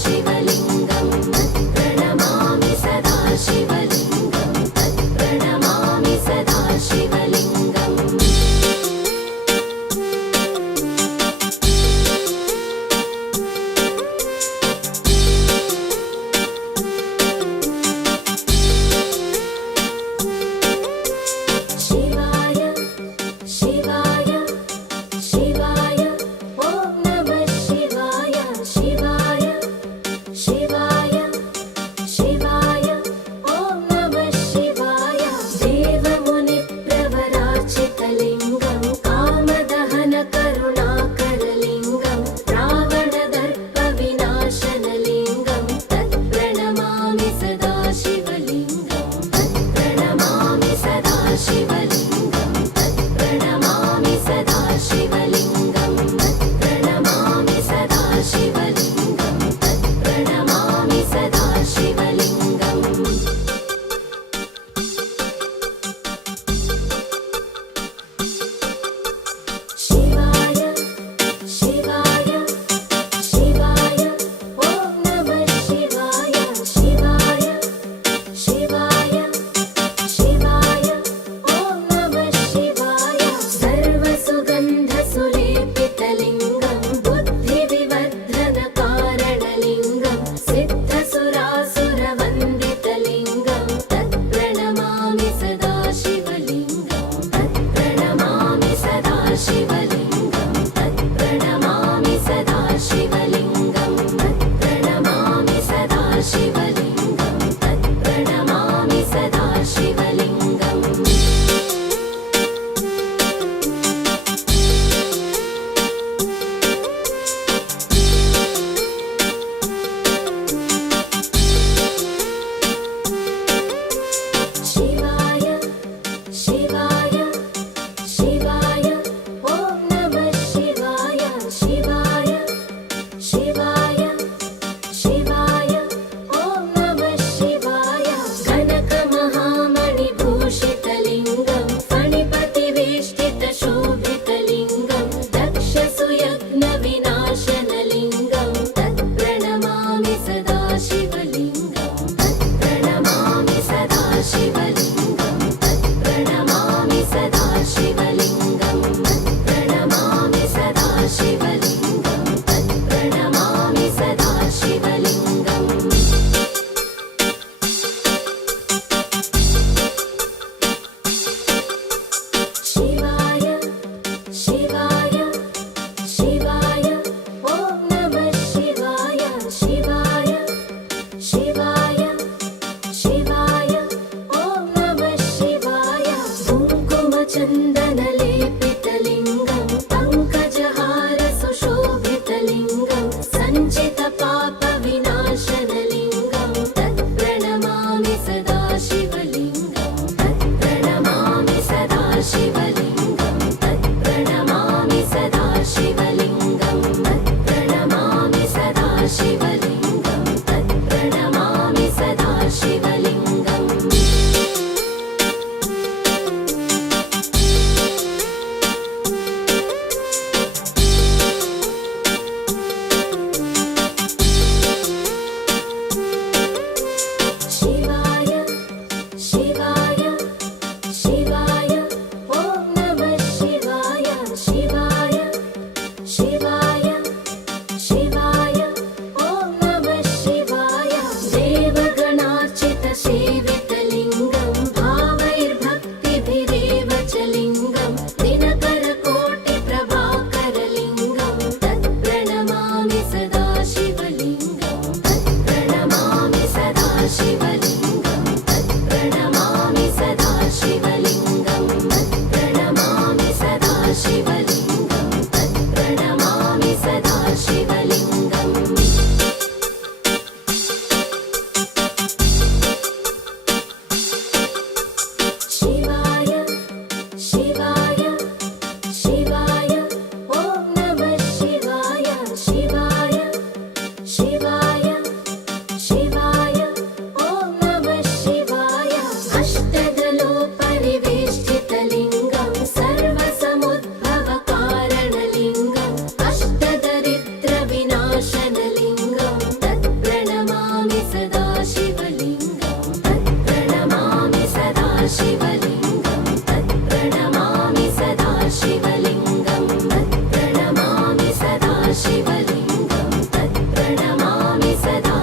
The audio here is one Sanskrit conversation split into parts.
शिवलिङ्गं तत्प्रणमामि सदा शिवलिङ्गं तत्प्रणमामि सदा शिवलिङ्गम् शिवाय शिवाय शिवाय ॐ नमः शिवाय शिवाय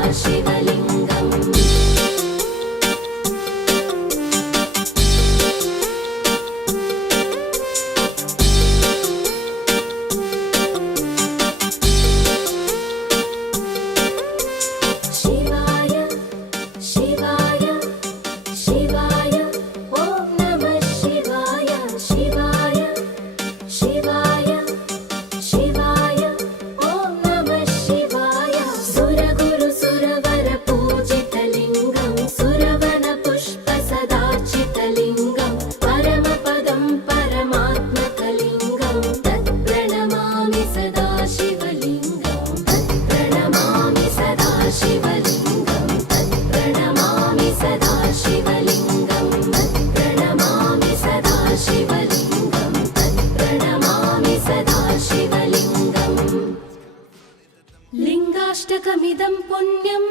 सदाशिवलिङ्गम् शिवाय शिवाय शिवाय ॐ नमः शिवाय शिवाय शिवाय शिवाय ॐ नमः शिवाय सुरगुरु सुरवर पूजितलिङ्गं सुरवन पुष्प सदार्चितलिङ्गं परमपदं परमात्मकलिङ्गं तत्प्रणमामि सदाशिवलिङ्गं तत्प्रणमामि सदाशिवलिङ्गं तत्प्रणमामि सदाशिवलिङ्गं तत्प्रणमामि सदाशिवलिङ्गं तत्प्रणमामि सदाशिवलिङ्गम् लिङ्गाष्टकमिदं पुण्यं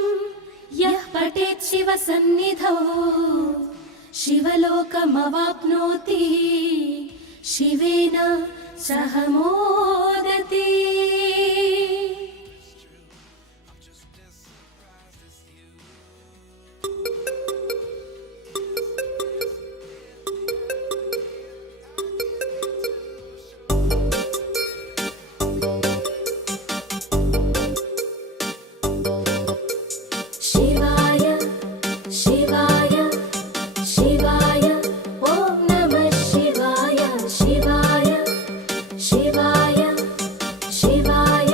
यः पठेत् शिवसन्निधौ शिवलोकमवाप्नोति शिवेन सह मोदति शिवाय शिवाय शिवाय ॐ नमः शिवाय शिवाय शिवाय शिवाय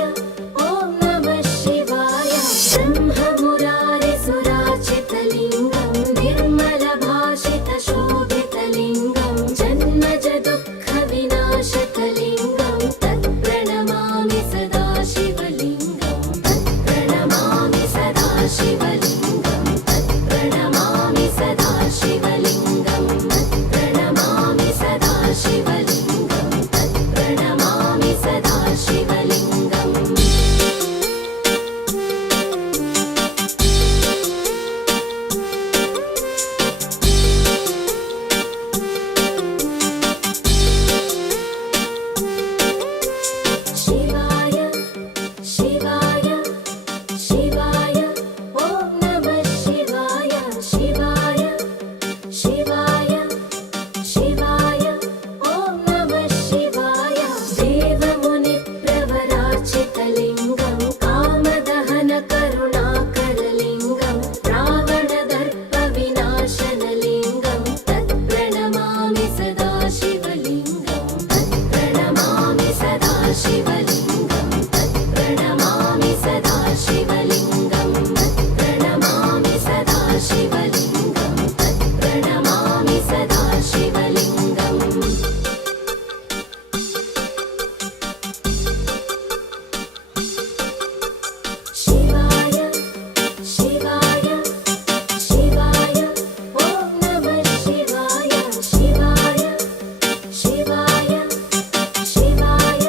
ॐ नमः शिवाय ब्रह्ममुरारिसुरार्चितलिङ्गं निर्मलभाषितशोभितलिङ्गं जन्मज दुःखविनाशकलिङ्गं तत्प्रणमामि सदाशिवलिङ्गं तत्प्रणमामि सदाशिवलिङ्गं तत्प्रणमामि सदाशिवलिङ्गं तत्प्रणमामि सदाशिवलिङ्गं तत्प्रणमामि सदाशिवलिङ्गम् शिवाय शिवाय शिवाय ॐ नमः शिवाय शिवाय शिवाय शिवाय ॐ नमः शिवाय देवमुनिप्रवरार्चितलिङ्गं कामदहनकरुणाकरलिङ्गं रावणदर्पविनाशनलिङ्गं तत्प्रणमामि सदाशिवलिङ्गं तत्प्रणमामि सदाशिवलिङ्गं तत्प्रणमामि सदाशिवलिङ्गं तत्प्रणमामि सदाशिवलिङ्गं तत्प्रणमामि सदाशिवलिङ्गम् शिवाय शिवाय शिवाय ॐ नमः शिवाय शिवाय शिवाय शिवाय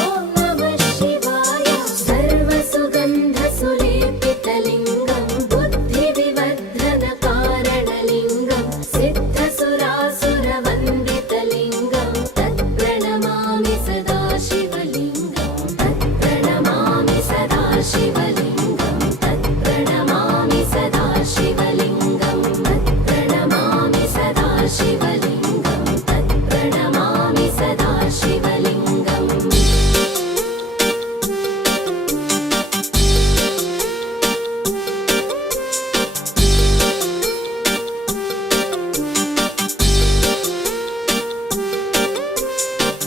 ॐ नमः शिवाय सर्वसुगन्धसुलेपितलिङ्गं बुद्धिविवर्धनकारणलिङ्गं सिद्धसुरासुरवन्दितलिङ्गं तत्प्रणमामि सदाशिवलिङ्गं तत्प्रणमामि सदाशिवलिङ्गं तत्प्रणमामि सदाशिवलिङ्गं तत्प्रणमामि सदाशिवलिङ्गं तत्प्रणमामि सदाशिवलिङ्गम्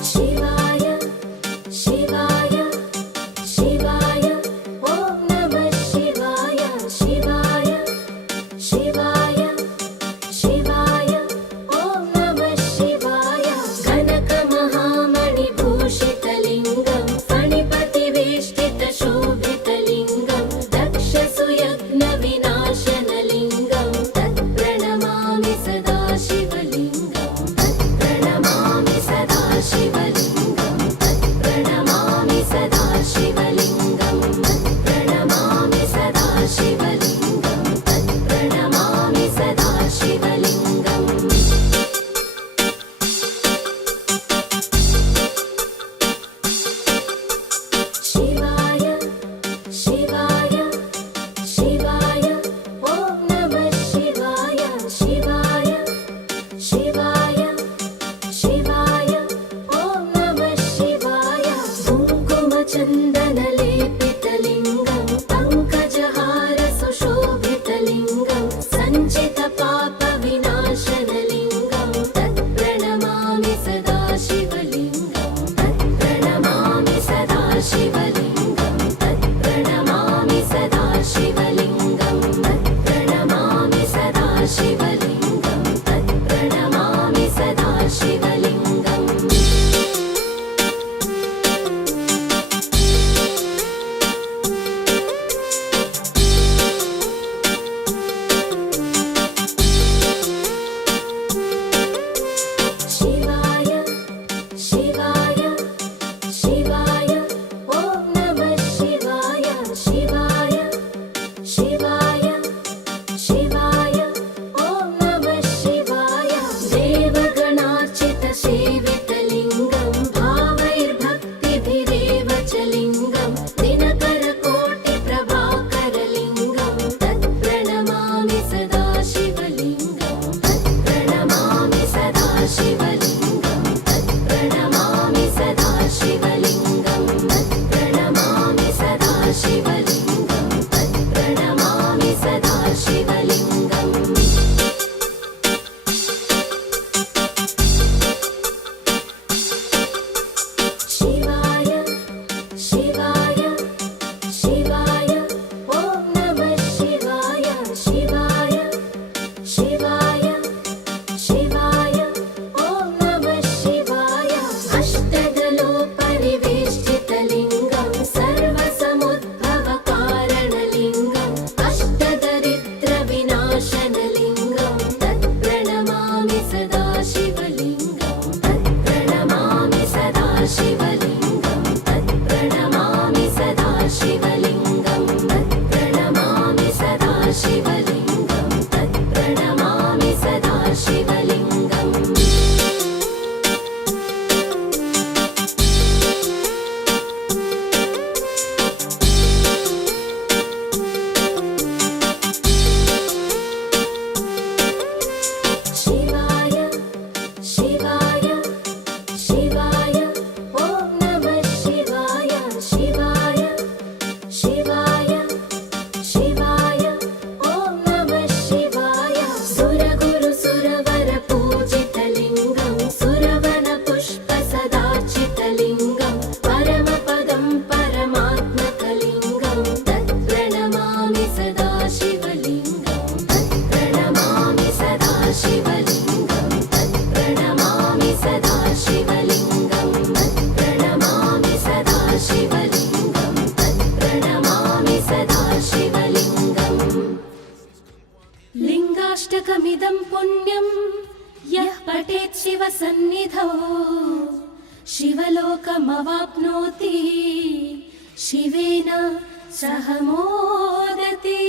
शिवाय शिवाय शिवाय ॐ नमः शिवाय शिवाय शिवाय शिवाय ॐ नमः शिवाय कनकमहामणिभूषितलिङ्गं फणिपतिवेष्टितशोभितलिङ्गं दक्षसुयज्ञविनाशनलिङ्गं तत्प्रणमामि सदाशिवलिङ्गं तत्प्रणमामि सदाशिवलिङ्गं तत्प्रणमामि सदाशिवलिङ्गं तत्प्रणमामि सदाशिवलिङ्गं तत्प्रणमामि सदाशिवलिङ्गम् शिवाय शिवाय शिवाय शिवाष्टकमिदं पुण्यं यः पठेत् शिवसन्निधौ शिवलोकमवाप्नोति शिवेन सह मोदति।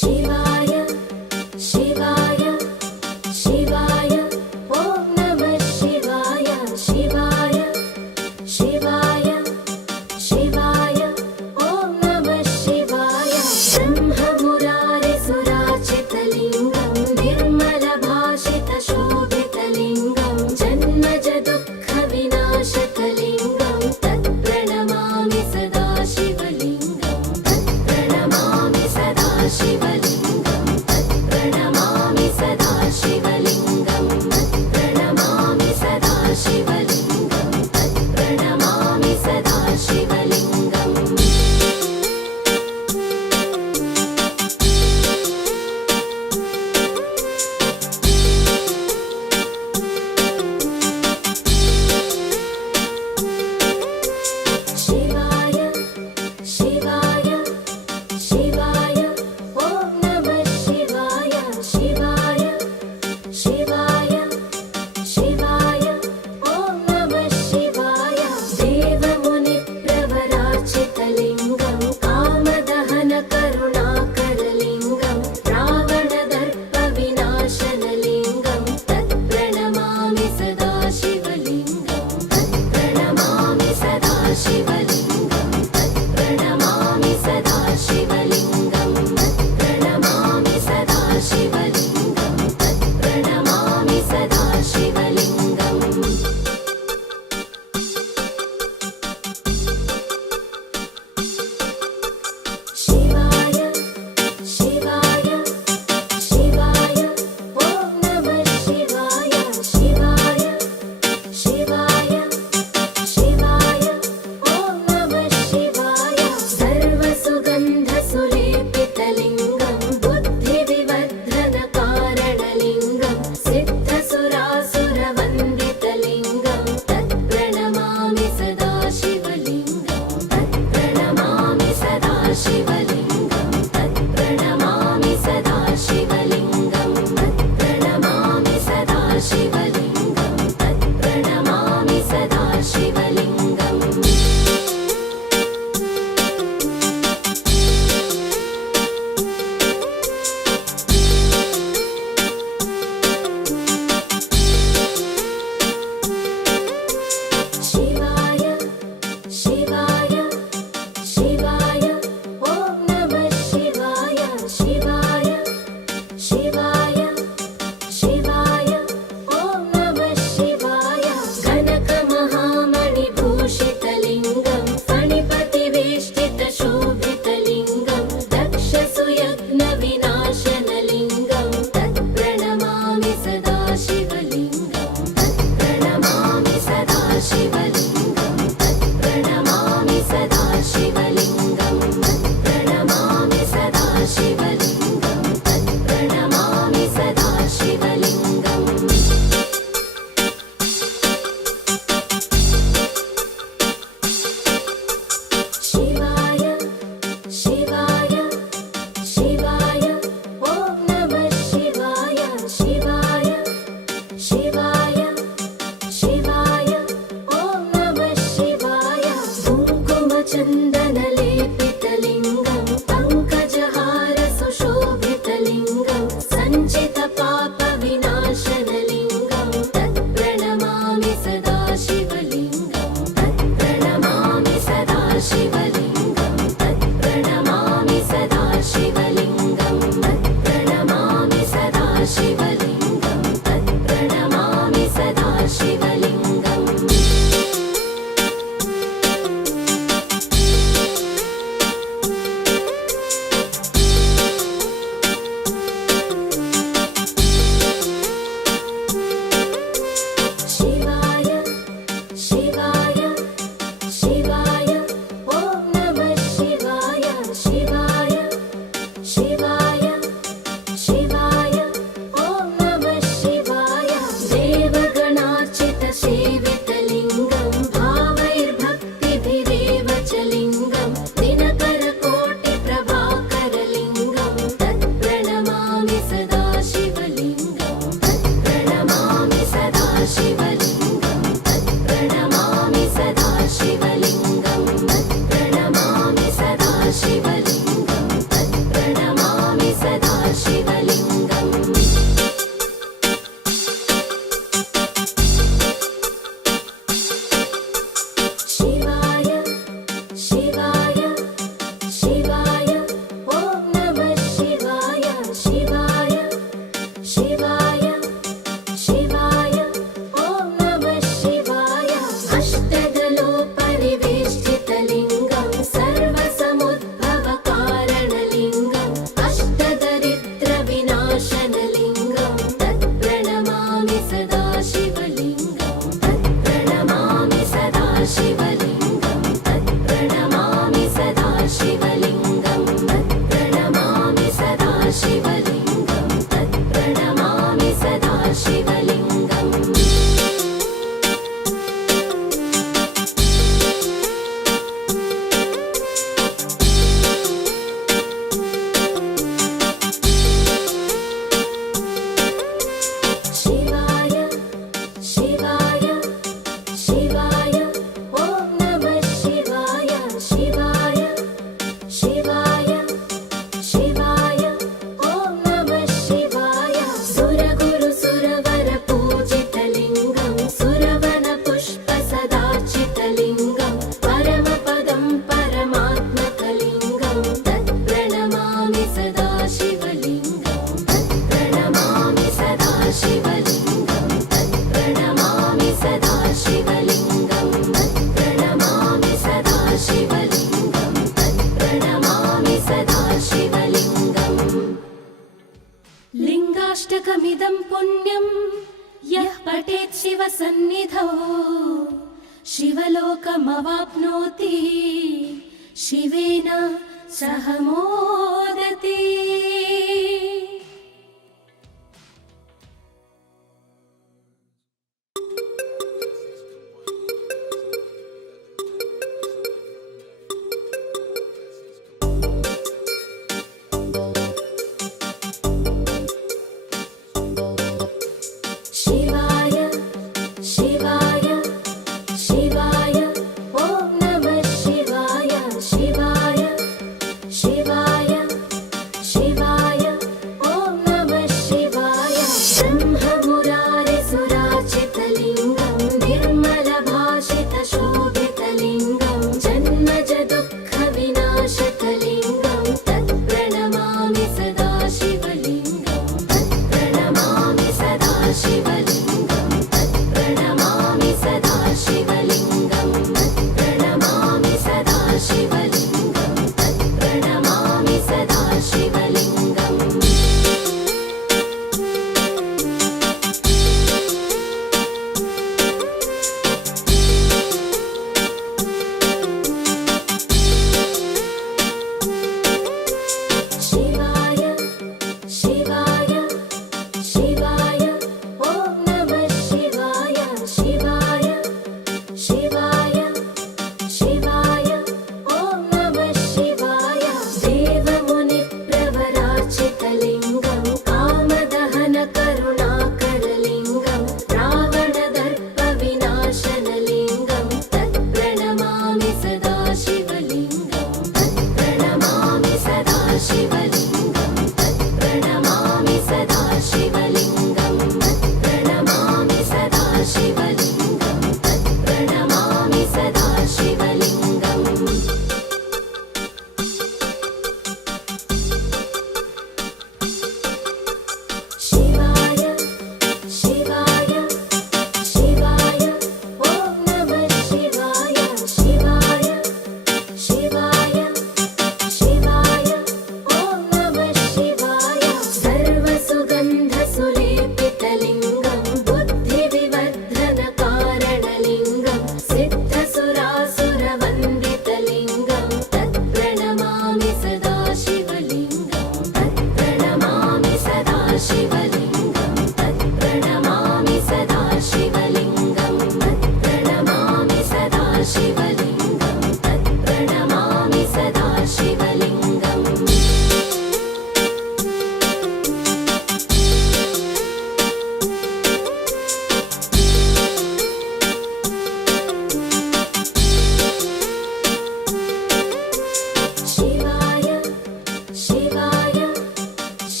शिवाय शिवाय शिवाय ॐ नमः शिवाय शिवाय शिवाय शिवाय ॐ नमः शिवाय। ब्रह्ममुरारिसुराचितलिङ्गं निर्मलभाषितशोभितलिङ्गं जन्मज दुःखविनाशकलिङ्गं तत्प्रणमामि सदा शिवलिङ्गं तत्प्रणमामि सदा शिवलिङ्गं तत्प्रणमामि सदा शिवलिङ्गं तत्प्रणमामि सदा शिवलिङ्गं तत्प्रणमामि सदा शिवलिङ्गम्। शिवाय शिवाय शिवाय ॐ नमः शिवाय शिवाय शिवाय शिवाय ॐ नमः शिवाय। देवमुनिप्रवराचितलिङ्गं कामदहनकरुणाकरलिङ्गं रावणदर्पविनाशनलिङ्गं तत्प्रणमामि सदा शिवलिङ्गं तत्प्रणमामि सदा शिवलिङ्गं तत्प्रणमामि सदा शिवलिङ्गं तत्प्रणमामि सदा शिवलिङ्गं तत्प्रणमामि सदा शिवलिङ्गम्। शिवाय शिवाय शिवाय ॐ नमः शिवाय शिवाय शिवाय शिवाय ॐ नमः शिवाय। सर्वसुगन्धसुलेपितलिङ्गं बुद्धिविवर्धनकारणलिङ्गं सिद्धसुरासुरवन्दितलिङ्गं तत्प्रणमामि सदा शिवलिङ्गं तत्प्रणमामि सदा शिवलिङ्गं तत्प्रणमामि सदा शिवलिङ्गं तत्प्रणमामि सदा शिवलिङ्गं तत्प्रणमामि सदा शिवलिङ्गम्। शिवाय शिवाय शिवाय ॐ नमः शिवाय शिवाय शिवाय शिवाय ॐ नमः शिवाय। कनकमहामणिभूषितलिङ्गं फणिपतिवेष्टितशोभितलिङ्गं दक्षसुयज्ञविनाशनलिङ्गं तत्प्रणमामि सदा शिवलिङ्गं तत्प्रणमामि सदा शिवलिङ्गं तत्प्रणमामि सदा शिवलिङ्गं तत्प्रणमामि सदा शिवलिङ्गं तत्प्रणमामि सदा शिवलिङ्गम्। शिवाय शिवाय शिवाय ॐ नमः शिवाय शिवाय शिवाय शिवाय ॐ नमः शिवाय। कुङ्कुमचन्दनलेपितलिङ्गं पङ्कजहारसुशोभितलिङ्गं सञ्चितपापविनाशनलिङ्गं तत्प्रणमामि सदा शिवलिङ्गं तत्प्रणमामि सदा शिवलिङ्गं तत्प्रणमामि सदा शिवलिङ्गं तत्प्रणमामि सदा शिवलिङ्गं तत्प्रणमामि सदा शिवलिङ्गम्। क्षणमिदं पुण्यं यः पठेत् शिवसन्निधौ शिवलोकमवाप्नोति शिवेन सह मोदति। शिवाय शिवाय शिवाय ॐ नमः शिवाय शिवाय शिवाय शिवाय ॐ नमः शिवाय। ब्रह्ममुरारिसुरार्चितलिङ्गं निर्मलभाषितशोभितलिङ्गं जन्मज दुःखविनाशकलिङ्गं तत्प्रणमामि सदा शिवलिङ्गं तत्प्रणमामि सदा शिवलिङ्गं तत्प्रणमामि सदा शिवलिङ्गं तत्प्रणमामि सदा शिवलिङ्गं तत्प्रणमामि सदा शिवलिङ्गम्। शिवाय शिवाय शिवाय ॐ नमः शिवाय शिवाय शिवाय शिवाय ॐ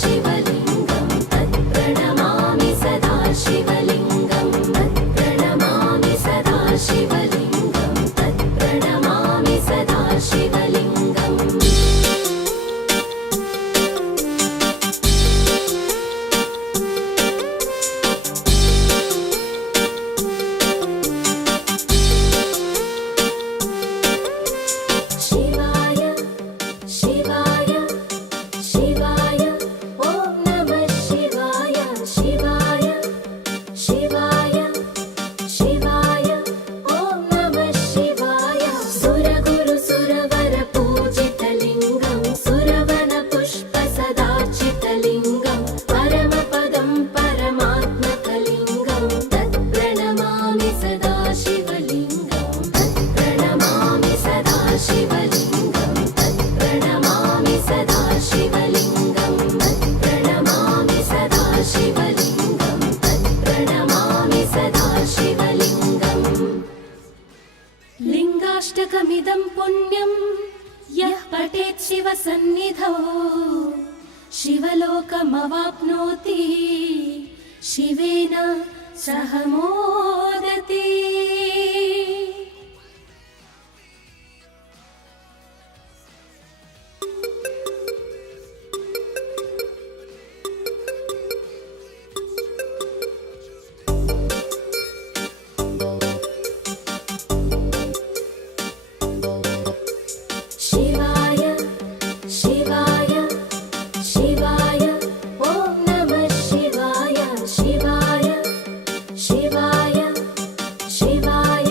शिवलिङ्गं तत्प्रणमामि सदा शिवलिङ्गं तत्प्रणमामि सदा शिवलिङ्गं तत्प्रणमामि सदा शिवलिङ्गम् शिवाय शिवाय शिवाय ॐ नमः शिवाय शिवाय शिवाय शिवाय ॐ नमः शिवाय सुरगुरु सुरवर पूजितलिङ्गं सुरवन पुष्प सदार्चितलिङ्गं परमपदं परमात्मकलिङ्गं तत्प्रणमामि सदा शिवलिङ्गं तत्प्रणमामि सदा शिवलिङ्गं तत्प्रणमामि सदा शिवलिङ्गं तत्प्रणमामि सदा शिवलिङ्गं तत्प्रणमामि सदा शिवलिङ्गम् लिङ्गाष्टकमिदं पुण्यं यः पठेत् शिवसन्निधौ शिवलोकमवाप्नोति शिवेन सह मोदति शिवाय शिवाय शिवाय ॐ नमः शिवाय शिवाय शिवाय शिवाय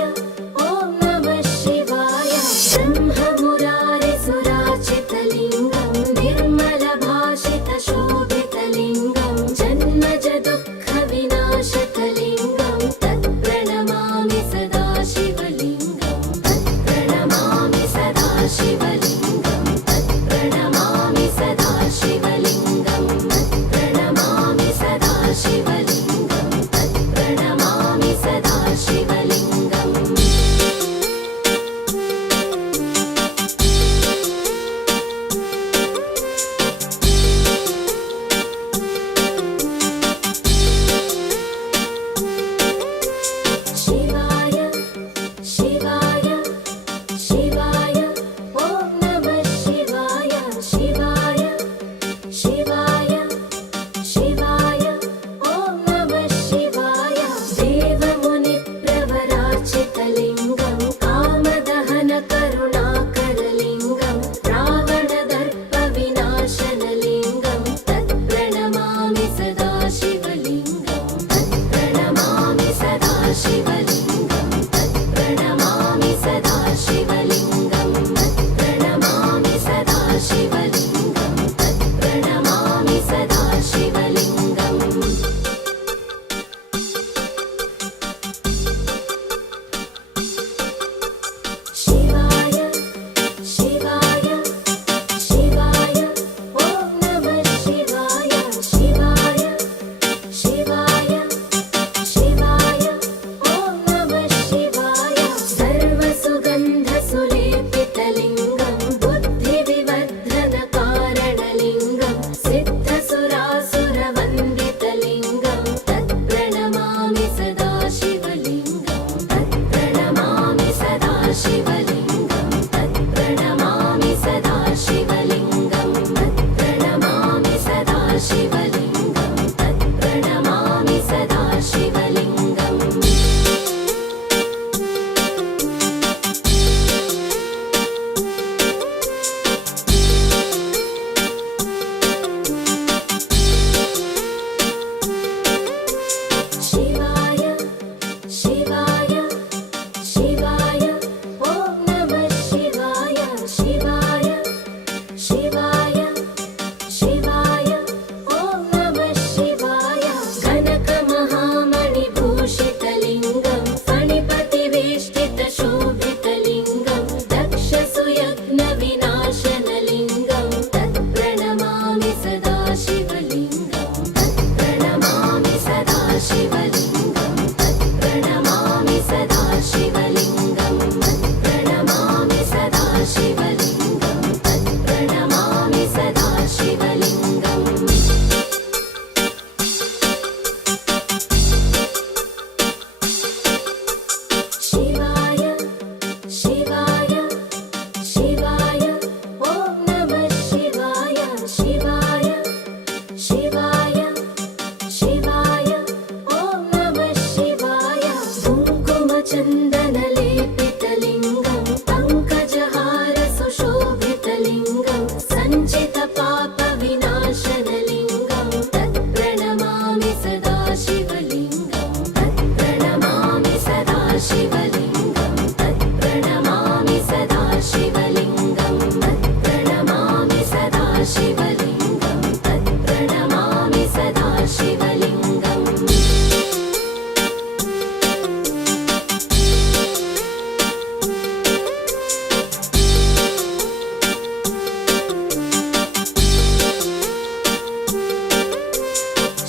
शिवलिङ्गं तत्प्रणमामि सदा शिवलिङ्गम्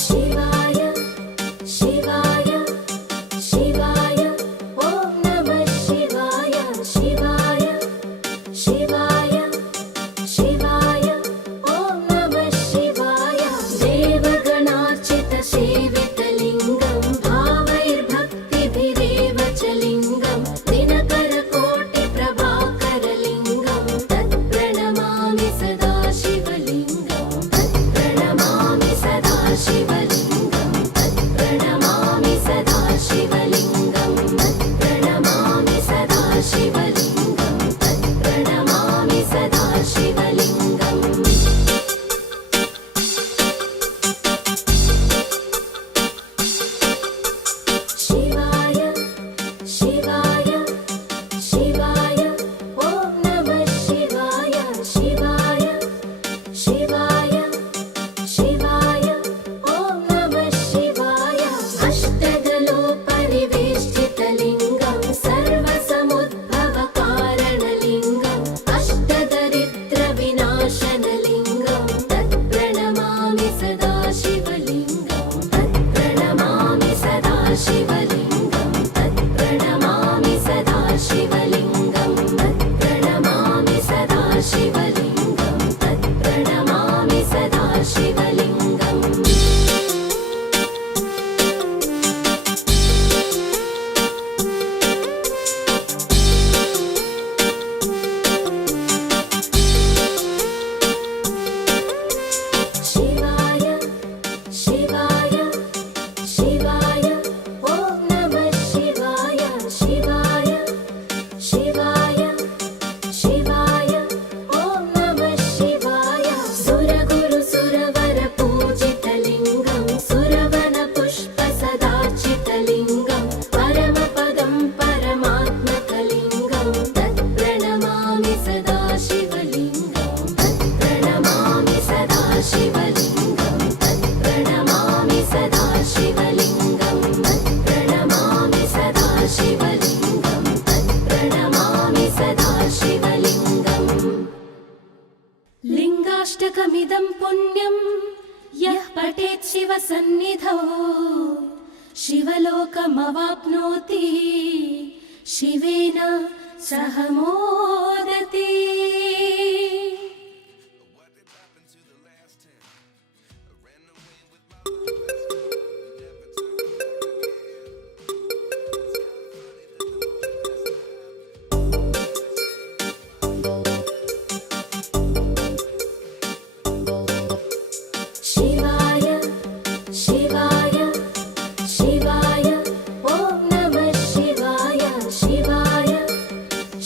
शिवाय शिवाय शिवाय ॐ नमः शिवाय शिवाय शिवाय शिवाय ॐ नमः शिवाय देवगणार्चितसेवितलिङ्गं भावैर्भक्तिभिरेव च लिङ्गं दिनकरकोटिप्रभाकरलिङ्गं तत्प्रणमामि सदा शिवलिङ्गं तत्प्रणमामि सदा शिवलिङ्गं तत्प्रणमामि सदा शिवलिङ्गं तत्प्रणमामि सदा शिवलिङ्गं तत्प्रणमामि सदा शिवलिङ्गम् शिवाय शिवाय शिवाय ॐ नमः शिवाय शिवाय शिवाय शिवाय ॐ नमः शिवाय अष्टदलोपरिवेष्टितलिङ्गं सर्वसमुद्भवकारणलिङ्गम् अष्टदरिद्रविनाशनलिङ्गं तत्प्रणमामि सदा शिवलिङ्गं तत्प्रणमामि सदा शिवलिङ्गं तत्प्रणमामि सदा शिवलिङ्गं तत्प्रणमामि सदा शिवलिङ्गं तत्प्रणमामि सदा शिवलिङ्गम् शिवाय शिवाय शिवाय ॐ नमः शिवाय शिवाय शिवाय शिवाय ॐ नमः शिवाय सुरगुरुसुरवरपूजितलिङ्गं सुरवनपुष्पसदार्चितलिङ्गं परमपदं परमात्मकलिङ्गं तत्प्रणमामि सदा शिवलिङ्गं तत्प्रणमामि सदा शिवलिङ्गं तत्प्रणमामि सदा शिवलिङ्गं तत्प्रणमामि सदा शिवलिङ्गं तत्प्रणमामि सदा शिवलिङ्गम् लिङ्गाष्टकमिदं पुण्यं यः पठेत् शिवसन्निधौ शिवलोकमवाप्नोति शिवेन सह मोदति शिवाय शिवाय शिवाय ॐ नमः शिवाय शिवाय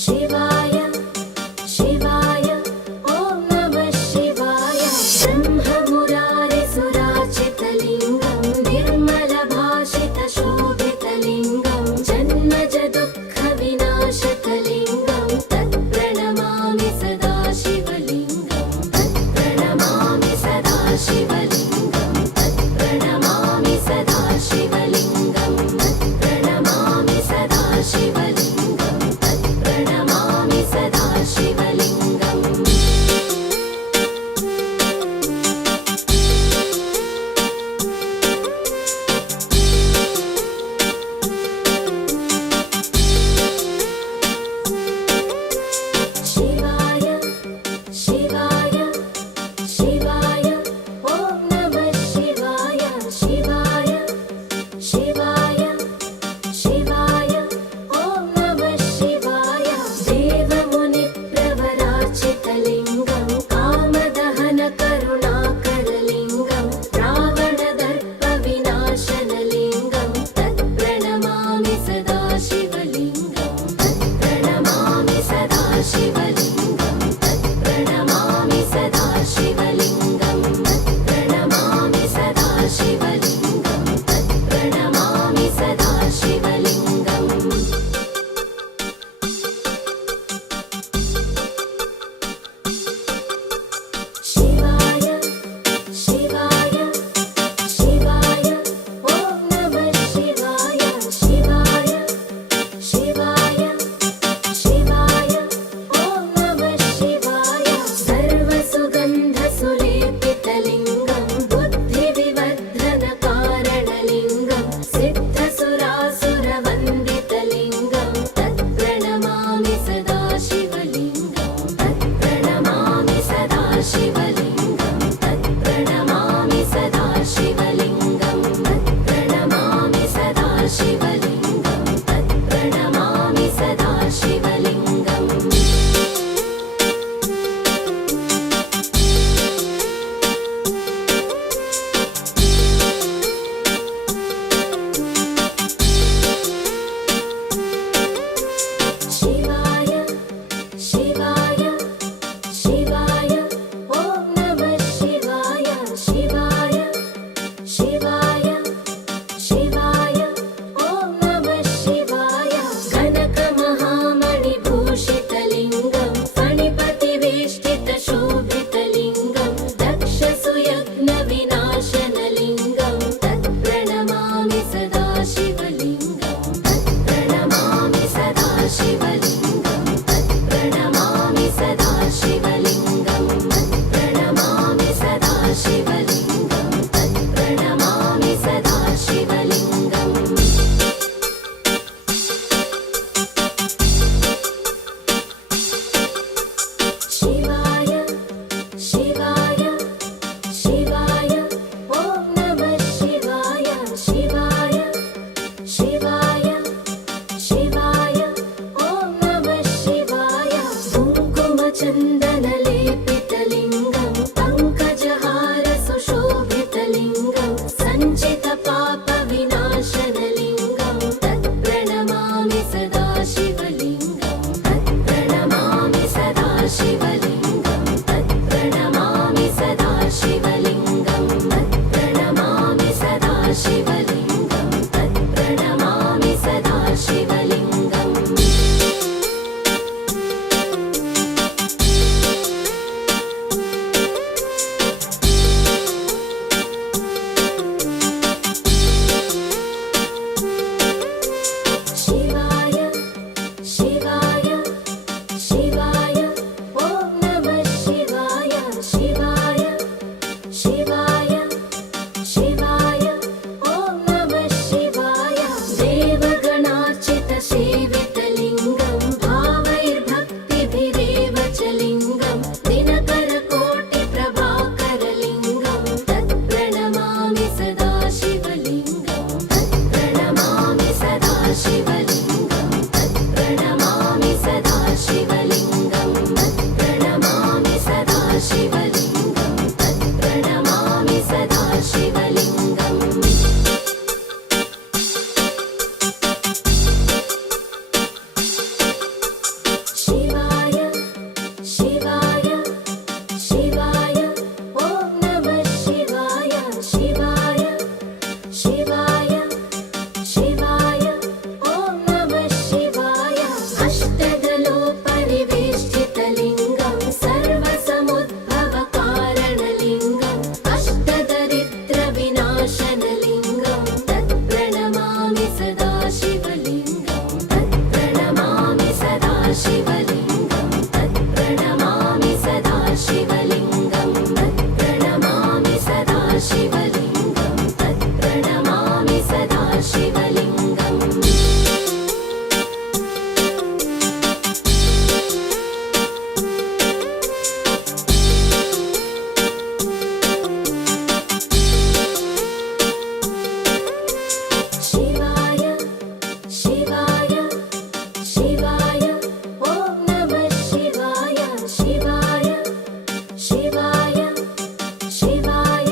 शिवाय शिवाय ॐ नमः शिवाय ब्रह्ममुरारिसुरार्चितलिङ्गं निर्मलभाषितशोभितलिङ्गं जन्मजदुःखविनाशकलिङ्गं तत्प्रणमामि सदा शिवलिङ्गं तत्प्रणमामि सदा शिवलिङ्गं तत्प्रणमामि सदा शिवलिङ्गं तत्प्रणमामि सदा शिवलिङ्गं तत्प्रणमामि सदा शिवलिङ्गम् शिवाय शिवाय शिवाय ॐ शिवलिङ्गं तत्प्रणमामि सदा शिवलिङ्गम् शिवाय शिवाय शिवाय ॐ नमः शिवाय शिवाय शिवाय शिवाय ॐ नमः शिवाय कुङ्कुमचन्दनलेपितलिङ्गं पङ्कजहार सुशोभितलिङ्गं सञ्चितपापविनाशनलिङ्गं तत्प्रणमामि सदा शिवलिङ्गं तत्प्रणमामि सदा शिवलिङ्गं तत्प्रणमामि सदा शिवलिङ्गं तत्प्रणमामि सदा शिवलिङ्गं तत्प्रणमामि सदा शिवलिङ्गम् शिवाय शिवाय शिवाय ॐ नमः शिवाय शिवाय शिवाय शिवाय ॐ नमः शिवाय देवगणार्चितसेवितलिङ्गं भावैर्भक्तिभिरेव च लिङ्गं दिनकरकोटिप्रभाकरलिङ्गं तत्प्रणमामि सदा शिवलिङ्गं तत्प्रणमामि सदा शिवलिङ्गं तत्प्रणमामि सदा शिवलिङ्गं तत्प्रणमामि सदा शिवलिङ्गं तत्प्रणमामि सदा शिवलिङ्गम् शिवाय शिवाय शिवाय ॐ नमः शिवाय शिवाय शिवाय शिवाय ॐ नमः शिवाय अष्टदलोपरिवेष्टितलिङ्गं सर्वसमुद्भवकारणलिङ्गम् अष्टदरिद्रविनाशनलिङ्गं तत्प्रणमामि सदा शिवलिङ्गं तत्प्रणमामि सदा शिवलिङ्गं तत्प्रणमामि सदा शिवलिङ्गं तत्प्रणमामि सदा शिवलिङ्गं तत्प्रणमामि सदा शिवलिङ्गम् शिवाय शिवाय शिवाय ॐ नमः शिवाय शिवाय शिवाय शिवाय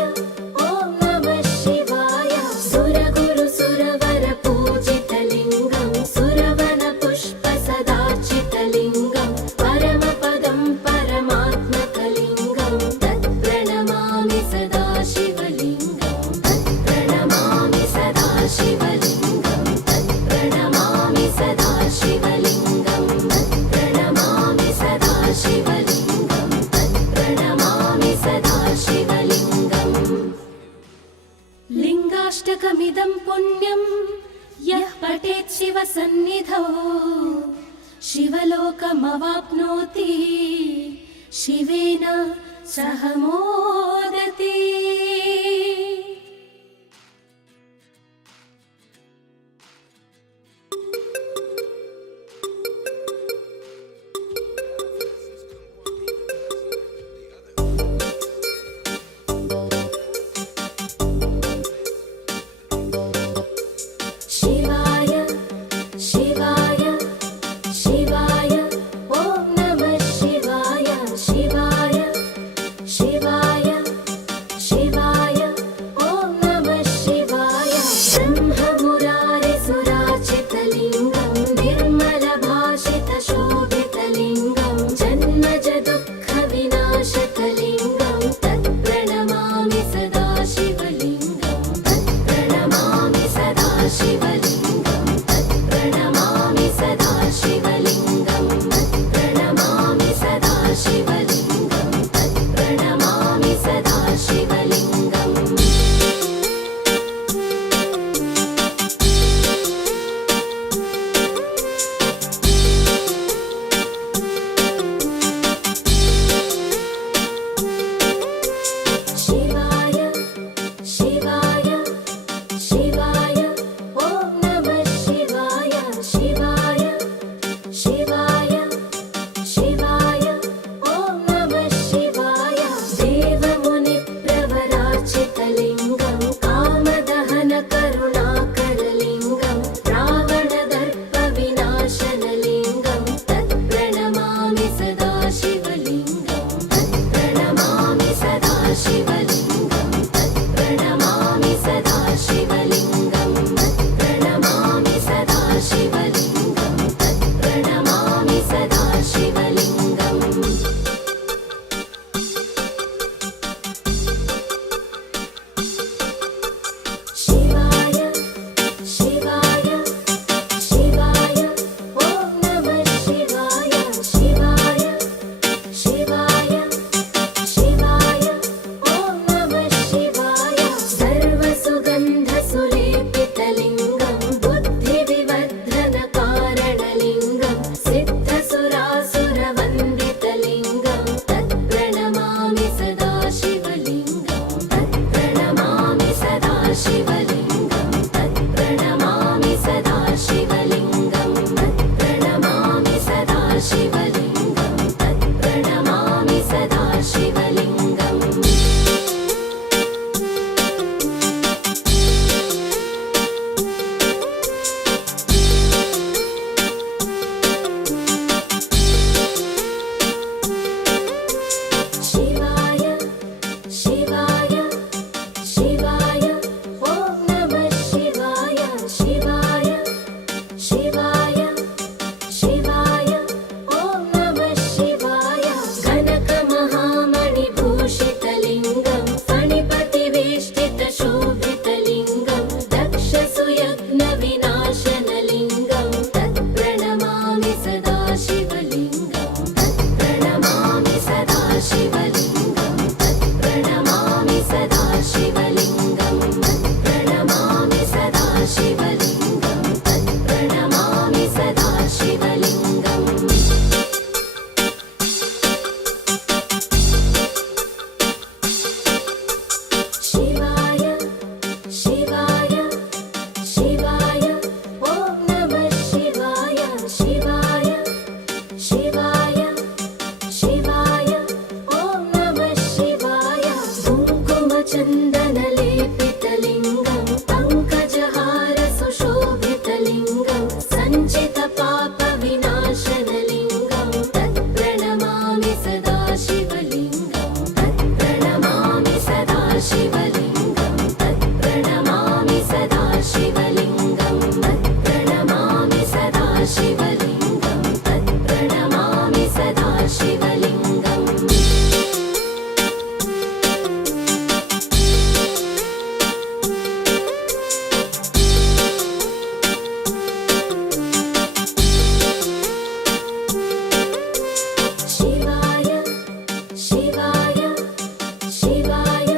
ॐ नमः शिवाय सुरगुरुसुरवरपूजितलिङ्गं सुरवनपुष्पसदार्चितलिङ्गं परमपदं परमात्मकलिङ्गं तत्प्रणमामि सदा शिवलिङ्गं तत्प्रणमामि सदा शिवलिङ्गं तत्प्रणमामि सदा शिवलिङ्गं तत्प्रणमामि सदा शिवलिङ्गं तत्प्रणमामि सदा शिवलिङ्गम् लिङ्गाष्टकमिदं पुण्यं यः पठेत् शिवसन्निधौ शिवलोकमवाप्नोति शिवेन सह मोदति शिवाय शिवाय शिवाय ॐ नमः शिवाय शिवाय शिवाय सदा शिवलिङ्गं तत्प्रणमामि सदा शिवलिङ्गं तत्प्रणमामि सदा शिवलिङ्गम् शिवाय शिवाय शिवाय ॐ नमः शिवाय शिवाय शिवाय शिवाय ॐ नमः शिवाय कुङ्कुमचन्दनलेपितलिङ्गं पङ्कजहार सुशोभितलिङ्गं सञ्चितपापविनाशनलिङ्गं तत्प्रणमामि सदा शिवलिङ्गं तत्प्रणमामि सदा शिवलिङ्गं तत्प्रणमामि सदा शिवलिङ्गं तत्प्रणमामि सदा शिवलिङ्गं तत्प्रणमामि सदा शिवलिङ्गम् शिवाय शिवाय शिवाय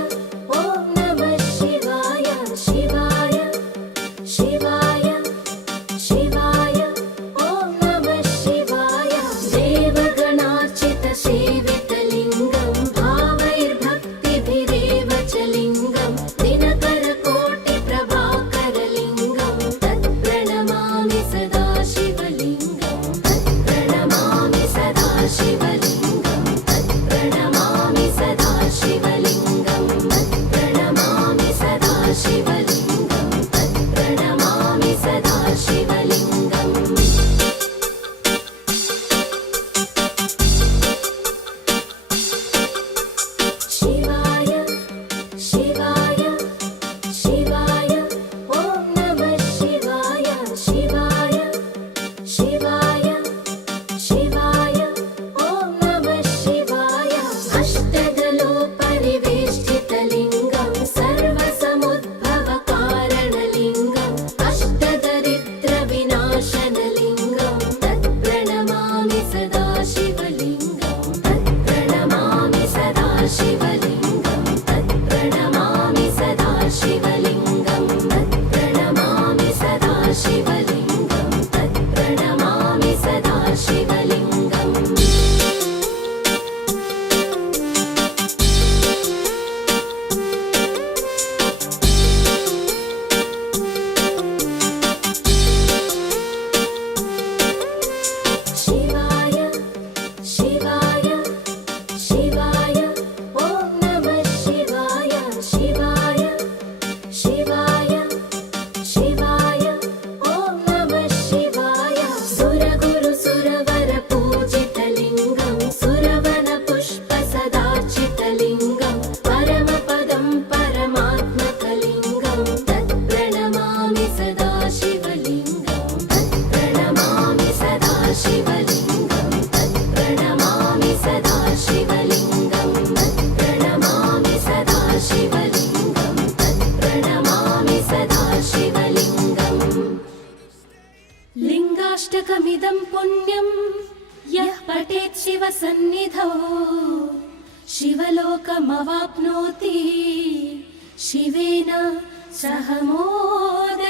ॐ नमः शिवाय शिवाय शिवाय शिवाय ॐ नमः शिवाय देवगणार्चितसेवितलिङ्गं भावैर्भक्तिभिरेव च लिङ्गं दिनकरकोटिप्रभाकरलिङ्गं तत्प्रणमामि सदा शिवलिङ्गं तत्प्रणमामि सदा शिवलिङ्गं तत्प्रणमामि सदा शिवलिङ्गं तत्प्रणमामि सदा शिवलिङ्गं तत्प्रणमामि सदा शिवलिङ्गम् शिवाय शिवाय शिवाय ॐ नमः शिवाय शिवाय शिवाय शिवाय ॐ नमः शिवाय अष्टदलोपरिवेष्टितलिङ्गं सर्वसमुद्भवकारणलिङ्गम् अष्टदरिद्रविनाशनलिङ्गं तत्प्रणमामि सदा शिवलिङ्गं तत्प्रणमामि सदा शिवलिङ्गं तत्प्रणमामि सदा शिवलिङ्गं तत्प्रणमामि सदा शिवलिङ्गं तत्प्रणमामि सदा शिवलिङ्गम् शिवाय शिवाय शिवाय ॐ नमः शिवाय शिवाय शिवाय शिवाय ॐ नमः शिवाय सुरगुरुसुरवरपूजितलिङ्गं सुरवनपुष्पसदार्चितलिङ्गं परमपदं परमात्मकलिङ्गं तत्प्रणमामि सदा शिवलिङ्गं तत्प्रणमामि सदा शिवलिङ्गं तत्प्रणमामि सदा शिवलिङ्गं तत्प्रणमामि सदा शिवलिङ्गं तत्प्रणमामि सदा शिवलिङ्गम् लिङ्गाष्टकमिदं पुण्यं यः पठेत् शिवसन्निधौ शिवलोकमवाप्नोति शिवेन सह मोदते